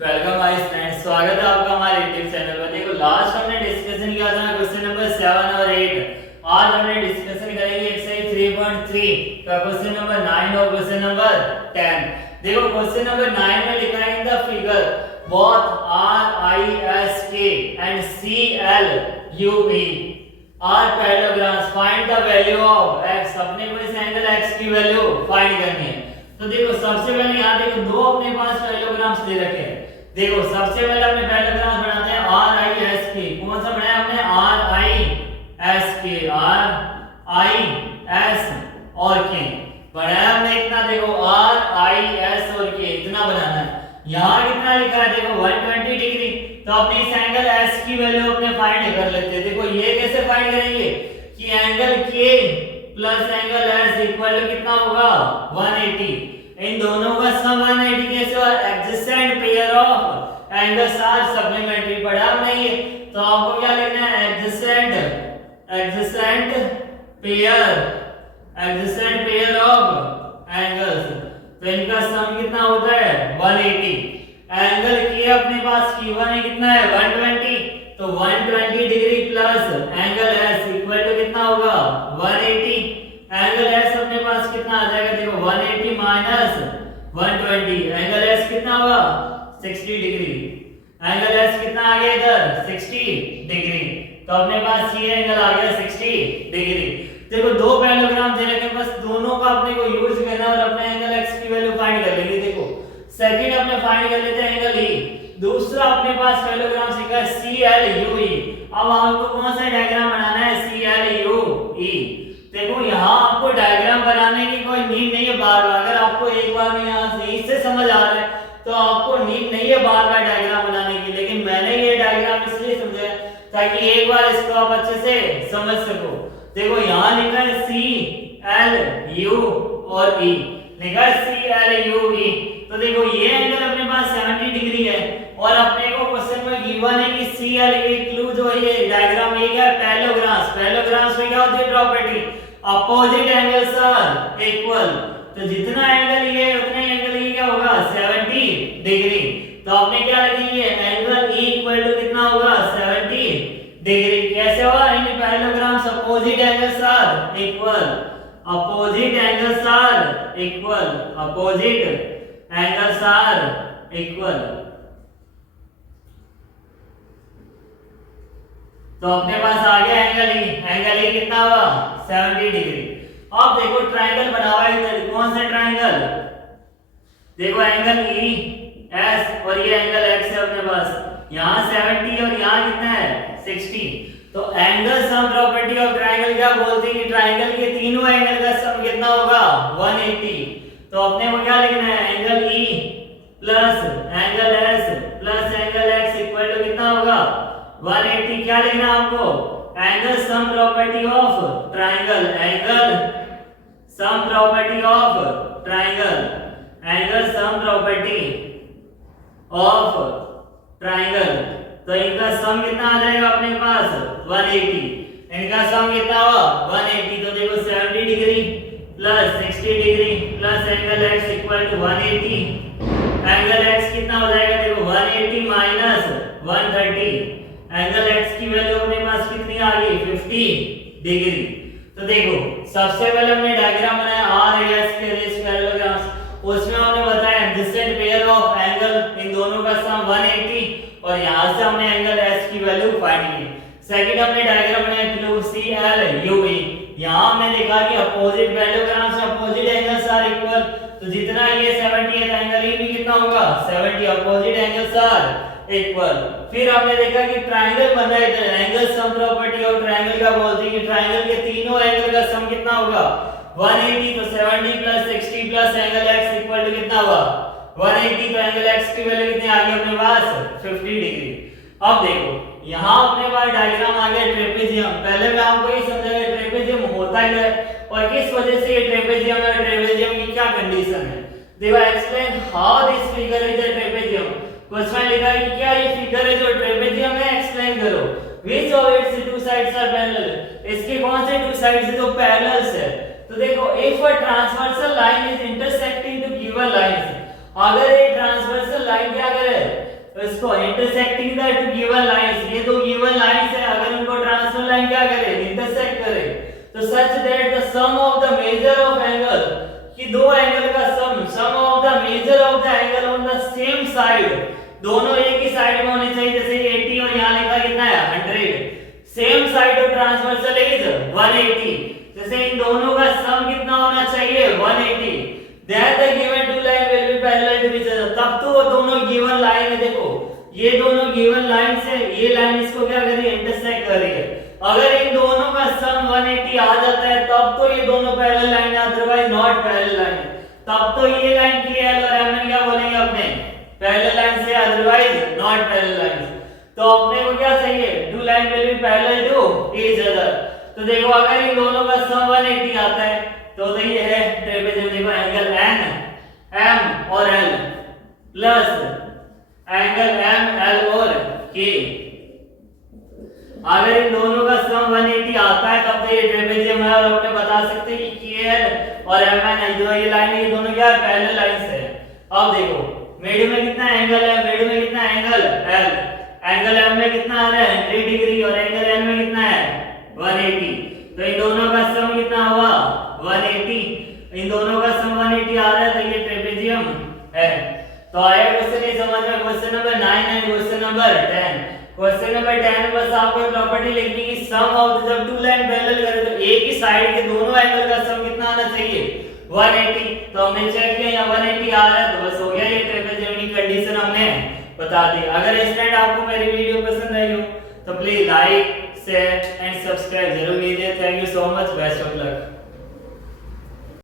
Welcome my friends, स्वागत है आपका हमारे यूट्यूब चैनल पर। देखो लास्ट हमने डिस्कशन किया था क्वेश्चन नंबर 7 और 8। आज हमने डिस्कशन करेंगे एक्सरसाइज 3.3 का क्वेश्चन नंबर 9 और क्वेश्चन नंबर 10। देखो क्वेश्चन नंबर 9 में लिखा है in the figure both RISK and CLUE are parallelograms, find the value of x। अपने को इस एंगल x की वैल्यू फाइंड करनी है। तो देखो सबसे पहले यहाँ देखो दो अपने पास पैरेललोग्राम्स दे रखे हैं। देखो सबसे पहले अपने पैरेललोग्राम्स बनाते हैं RISK। कौन सा बनाया हमने? RISK, RIS और K बनाया हमने। इतना देखो RIS और K इतना बनाना है। यहाँ कितना लिखा है? देखो 120 डिग्री। तो अपने इस एंगल S की वैल्यू अपने फाइंड कर लेते हैं। देखो ये कैसे फाइंड करेंगे कि angle K plus angle S equal to कितना होगा? 180। इन दोनों का सम 180 कैसे होगा? Adjacent pair of angles are supplementary. पढ़ा हमने ये, तो आपको क्या लिखना है? Adjacent pair of angles. तो इनका सम कितना होता है? 180। एंगल K अपने पास Q1 है, कितना है? 120। तो 120 degree plus angle S equal to कितना होगा? 180। एंगल S अपने पास कितना आ जाएगा? देखो 180 माइनस 120, एंगल S कितना होगा? 60 डिग्री। एंगल S कितना आ गया इधर? 60 डिग्री। तो अपने पास ये एंगल आ गया 60 डिग्री। देखो दो पैरेललोग्राम दे रखे हैं, बस दोनों का अपने को यूज करना है और अपने एंगल x की वैल्यू फाइंड कर लेंगे। देखो सेकंड अपने फाइंड कर लेते हैं एंगल E। दूसरा अपने पास पैरेललोग्राम सीखा है CLUE। अब आपको कौन सा डायग्राम बनाना है? CLUE। देखो यहाँ आपको डायग्राम बनाने की कोई नीड नहीं है बार बार। अगर आपको एक बार में यहाँ से इससे समझ आ रहा है तो आपको नीड नहीं है बार बार डायग्राम बनाने की। लेकिन मैंने ये डायग्राम इसलिए समझाया ताकि एक बार इसको आप अच्छे से समझ सको। देखो यहाँ लिखा है CLU और E, लिखा है CLUE। तो देखो ये एंगल अपने पास 70 डिग्री है और अपने को क्वेश्चन में गिवन है कि CLUE जो ये डायग्राम ये क्या है? पैरेललोग्राम्स में क्या होती है property? Opposite angles are equal. तो जितना एंगल ये है उतना एंगल ये क्या होगा? 70 डिग्री। तो आपने क्या लिखेंगे? एंगल E इक्वल टू कितना होगा? 70 डिग्री। कैसे होगा? In parallelograms opposite angles are equal. Opposite angles are equal. Opposite angles are equal. तो अपने पास आ गया एंगल E। एंगल E कितना हुआ? 70 डिग्री। अब देखो ट्रायंगल बना हुआ है इधर। कौन सा ट्रायंगल? देखो एंगल ES और ये एंगल X है अपने पास। यहाँ 70 और यहाँ कितना है? 60। तो angle sum property of triangle क्या बोलती है कि ट्रायंगल के तीनों एंगल का सम कितना होगा? 180। तो अपने को क्या लिखना है? Angle E plus angle S plus angle X equal to कितना होगा? 180। क्या लिखना है आपको? Angle sum property of triangle. Angle sum property of triangle. Angle sum property of triangle. तो इनका सम कितना आ जाएगा अपने पास? 180। इनका सम कितना हुआ? 180। तो देखो 70 degree plus 60 degree plus angle x equal to 180। Angle x कितना हो जाएगा? देखो 180 माइनस 130। एंगल x की वैल्यू अपने पास कितनी आ गई? 50 डिग्री। तो देखो सबसे पहले हमने डायग्राम बनाया RIS के पैरेललोग्राम्स। उसमें हमने बताया एडजेसेंट पेयर ऑफ एंगल, इन दोनों का सम 180 और यहां से हमने एंगल S की वैल्यू फाइंड की। सेकंड हमने डायग्राम बनाया CLUE। यहां हमने देखा कि अपोजिट पैरेललोग्राम्स में अपोजिट एंगल्स आर इक्वल। तो जितना ये 70 है एंगल E भी कितना होगा? 70। Opposite angles are equal. फिर हमने देखा कि ट्रायंगल बन रहा है इधर। Angle sum property of triangle का बोलती है कि ट्रायंगल के तीनों एंगल का सम कितना होगा? 180। तो 70 plus 60 plus angle x equal to कितना हुआ? 180। तो एंगल x की वैल्यू कितनी आ गई अपने पास? 50 डिग्री। अब देखो यहाँ अपने पास डायग्राम आ गया ट्रेपेजियम। पहले मैं आपको ये समझाया ट्रेपेजियम होता क्या है और किस वजह से ये ट्रेपेजियम है, ट्रेपेजियम की क्या कंडीशन है। देखो explain how this figure is a trapezium. Question लिखा है कि क्या ये फिगर है जो ट्रेपेजियम है? एक्सप्लेन करो। Which of its two sides are parallel. इसके कौन से टू साइड्स है जो पैरेलल्स है? तो देखो if a transversal line is intersecting two given lines, अगर ये ट्रांसवर्सल लाइन क्या करे किसको intersecting the two given lines, ये दो गिवन लाइंस है, अगर उनको ट्रांसफर लाइन क्या करे इंटरसेक्ट करे, तो such that the sum of the major of angle, कि दो एंगल का sum of the major of the angle on the same side, दोनों एक ही साइड में होने चाहिए, जैसे 80 और यहां लिखा कितना है 100, same side of transversal is 180, जैसे इन दोनों का सम कितना होना चाहिए 180, then the given two line will be parallel to each other, तब तो वो दोनों गिवन लाइन है, देखो ये दोनों गिवन लाइन है, ये लाइन इसको क्या कर रही है इंटरसेक्ट कर रही है, अगर इन दोनों का सम 180 आ जाता है तब तो ये दोनों पैरेलल लाइन है, अदरवाइज नॉट पैरेलल लाइन, तब तो ये लाइन की एल और एम क्या बोलेंगे अपने पैरेलल लाइन से, अदरवाइज नॉट पैरेलल लाइन, तो अपने को क्या चाहिए two line will be parallel to each other, तो देखो अगर इन दोनों का सम 180 आता है तो ये है ट्रेपेजियम, देखो एंगल एन एम और L plus angle M L और के, अगर इन दोनों का सम 180 आता है तब तो ये ट्रेपेजियम है, और अपने बता सकते हैं कि KL और MN जो ये लाइन है ये दोनों क्या पैरेलल लाइंस है। अब देखो मिड में कितना एंगल है, मिड में कितना एंगल L, एंगल M में कितना आ रहा है 100 डिग्री और एंगल N में कितना है 180, तो इन दोनों का सम कितना हुआ 180, इन दोनों का सम 180 आ रहा है तो ये ट्रेपेजियम है। तो आया क्वेश्चन ये समझ में, question number 9 and question number 10। Question number 10 में बस आपको प्रॉपर्टी लिखनी है कि सम ऑफ जब टू लाइन पैरेलल करें तो एक ही साइड के दोनों एंगल का सम कितना आना चाहिए 180, तो हमने चेक किया यहाँ 180 आ रहा है तो बस हो गया, ये ट्रेपेजियम की कंडीशन हमने बता दी। अगर स्टूडेंट आपको मेरी वीडियो पसंद आई हो तो please like share and subscribe जरूर कीजिए। Thank you so much, best of luck.